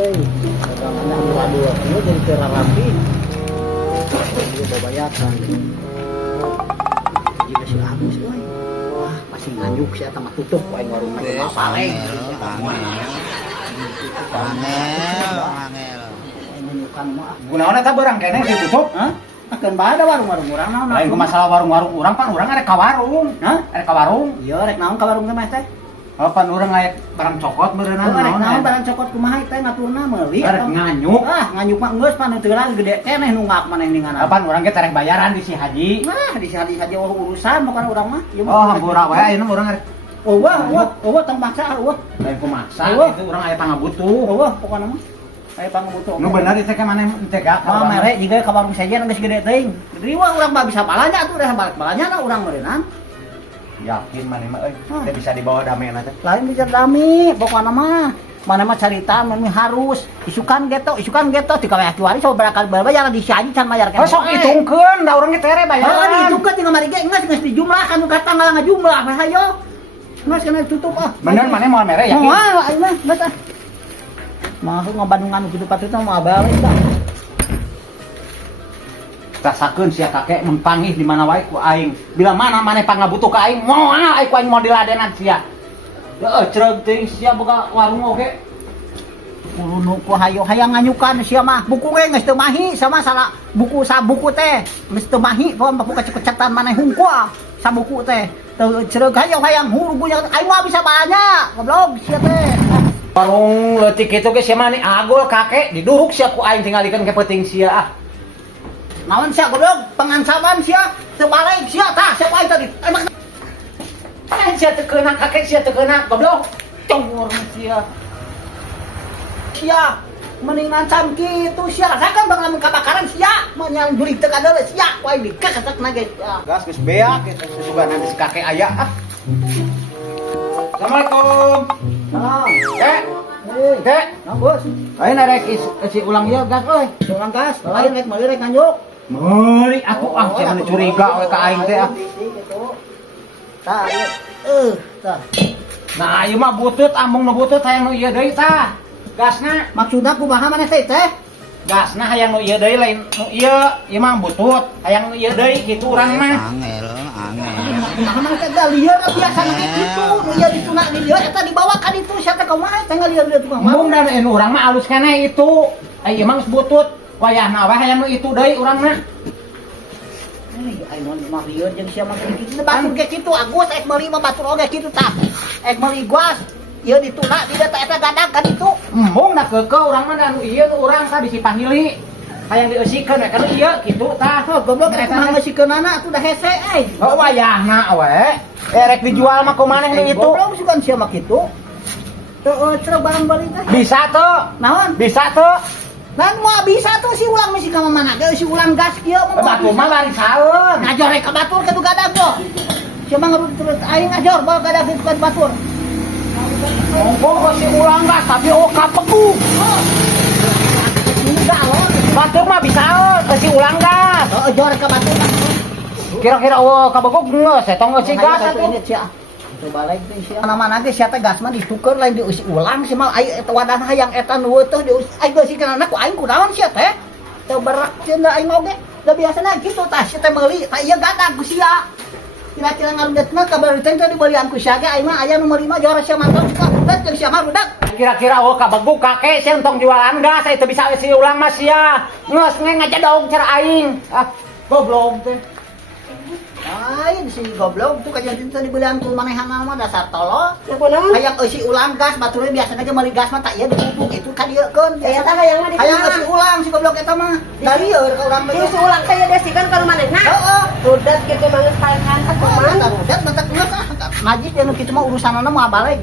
Aduh, ini jadi terarapi. Ini babayakan. Jika si Agus, woy. Wah, pasti nganyuk sih atau tutup wae warung mah paling. Angel. Nganyukan mah. Gunaon eta beurang keneh ditutup? Hah? Akan bada warung-warung urang naon? Lain ku masalah warung-warung urang pan urang arek ka warung. Hah? Arek ka warung. Iya, rek naon ka warung teh mah teh? Pan urang aya barang cokot beureunan Rek naon naon. barang cokot kumaha teh ngaturna meuli. Arek nganyuk. Ah, nganyuk mah geus pan teulang gede keneh nunggak maneh ningan. Pan urang ge tarek bayaran di si Haji. Nah, di sini saja urusan bukan urang mah. Ieu mah. Oh, hampura wae ayeuna urang arek. Wah, tong maksa, wah. Lain ku maksa Eueuh. itu urang aya pangabutuh. Wah, pokona mah. Aya pangabutuh. Nu bener itu ke maneh teh gak Oh, mere jiga ka warung saja geus gede teuing. Riwa urang mah bisa balanya atuh dah balik balanya na urang meureunnan. Yakin maneh mah euy, teh bisa dibawa damena teh. Lain bisa dami, pokona mah. Mana mah carita mah harus isukan geto ti kawe kiwari sabaraha kali bayar di saji can mayar Oh, sok hitungkeun da urang ge tere Oh, bayaran. ditungkeun tinggal mari ge geus dijumlah kan kata ngalah ngajumlah we hayo. Geus kana tutup ah. Bener maneh moal mere yakin. Moal ayeuna geus ah. Mah ngabandungan kitu patutna mah abal tah. Rasakeun sia kakek mun panggih di mana wae ku aing. Bila mana maneh pangabutuh ka aing, moal aing ku aing mau diladenan sia. Heeh, ceureuh teuing sia boga warung oge. Ulunu ku hayang nganyukan sia mah. Buku ge geus teu mahi sama salah buku sabuku teh. Geus teu mahi pom buku kecekecetan maneh hungkul sabuku teh. Teu ceureuh hayang hurugnya aing mah bisa banyak. Goblok sia teh. Warung leutik kitu ge sia mah agul kakek diduruk sia ku aing tinggalikeun ke peuting sia ah. Naon sia goblok pengancaman sia teu balik sia tah sia aing tadi. Aing sia teu keuna kakek sia teu keuna goblok. Congor sia. Sia mending ngancam kitu sia rasakan bang lamun kabakaran sia menyang jurig teu kadeuleut sia ku aing dikeketekna ge. Gas geus beak kitu susugan si kakek aya ah. Assalamualaikum. Salam. Kek, Nah, Bos. ayeuna rek si ulang ieu gas euy. Seorang gas, lain rek meuli rek nganyuk. Meuli atuh ah jangan curiga we ka aing teh ah. Tah, tah. Nah, ieu mah butut amung nu butut hayang nu ieu deui tah. Gasna, Maksudna kumaha maneh teh teh? gasna hayang nu ieu deui lain nu ieu mah butut. Hayang nu ieu deui kitu urang mah. Angel. Kumaha maneh teh lieur biasa ge kitu, nu ieu dituna di lieur eta dibawa ka ditu sia teh kumaha teh ngalieur-lieur tukang mah. Mung dan nu urang mah alus keneh itu. Ieu mah geus butut. Wayahna we hayang nu itu deui urang mah. Ai non mah lieur jeung sia mah kitu batur ge kitu Agus ek meuli mah batur oge kitu tah. Ek meuli guas ieu dituna di eta gadag ka ditu. Mung da keukeu urang mah da nu ieu nu urang tah bisi pahili. Hayang dieusikeun we kana ieu kitu tah. Oh, goblok eta mah ngasikeunana atuh da hese euy. Oh wayahna we. Rek dijual mah ku maneh nu itu. Goblok sih kan sia mah kitu. Teu cereuh barang bali teh. Bisa tuh. Naon? Bisa tuh. Nan mau bisa tuh si ulang misi ka mana ge si ulang gas kieu mah Batu mah bari saeun. ngajor rek ka batur ka tu gadag do. Sia mah terus aing ngajor bae gadag itu ka batur. Monggo si ulang gas tapi kapegu. Batur mah bisaeun si ulang gas. Heeh, jor ka batur. Kira-kira kabegog geus eta geus si gas atuh. Coba lagi teh sia. Mana-mana ge sia teh gas mah dituker lain diusi ulang sih mah aya eta wadah hayang eta nu teh diusi aing geus sikeunana ku aing kunaon sia teh. Teu berak cenah aing oge. Da biasana kitu tah sia teh meuli tah ieu gadag ku sia. Kira-kira ngarudetna kabar teh dibalian ku sia ge aing mah aya nu meuli mah jor sia mantap ka udet jeung sia mah rudak. Kira-kira kabegog kakek sia entong jualan gas eta bisa si ulang mah sia. Geus ngajadong cara aing. Ah, goblok teh. Lain si goblok tuh kajian teh dibelian ku manehana mah dasar tolol. Saponaon? Hayang eusi ulang gas baturnya biasana ge meuli gas mah tak ieu dipupuk itu ka dieukeun. Aya tah hayang mah Hayang eusi ulang si goblok eta mah. Da lieur ka urang Geus ulang teh desikan ka manehna. Heeh. Rudat kitu mah geus paehan atuh mah. Udah bentak geus ah. Najis anu kitu mah urusanana mah balik.